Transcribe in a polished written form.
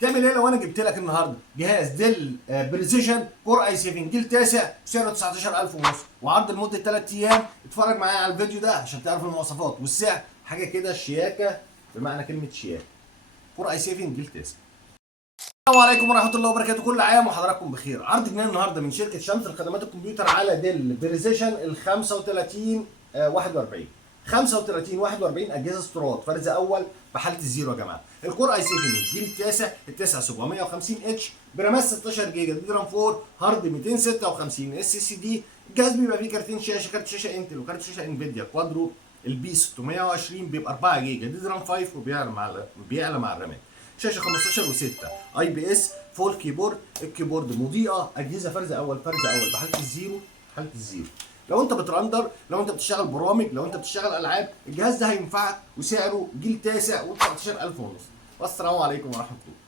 تعمل ايه لو انا جبت لك النهارده جهاز ديل بريسيشن كور اي 7 جيل تاسع سعره 19000 ونص وعرض لمده 3 ايام؟ اتفرج معايا على الفيديو ده عشان تعرف المواصفات والسعر. حاجه كده شياكه بمعنى كلمه شياكه. كور اي 7 جيل تاسع. السلام عليكم ورحمه الله وبركاته، كل عام وحضراتكم بخير. عرض جنيه النهارده من شركه شمس لخدمات الكمبيوتر على ديل بريسيشن ال 35 41 35 41 اجهزه استيراد فرز اول بحاله الزيرو يا جماعه. الكور اي 7 الجيل التاسع التاسع 750 اتش برامات 16 جيجا دي رام 4 هارد 256 اس سي دي. الجهاز بيبقى فيه كارتين شاشه، كارت شاشه انتل وكارت شاشه انفيديا كوادرو. البي 620 بيبقى 4 جيجا دي رام 5 وبيعلى مع الرامات. شاشه 15 و6 اي بي اس فول كيبورد. الكيبورد مضيئه. اجهزه فرز اول بحاله الزيرو حاله الزيرو. لو انت بترندر، لو انت بتشتغل برامج، لو انت بتشتغل العاب، الجهاز ده هينفعك وسعره جيل تاسع و 19000 ونص. والسلام عليكم ورحمه الله.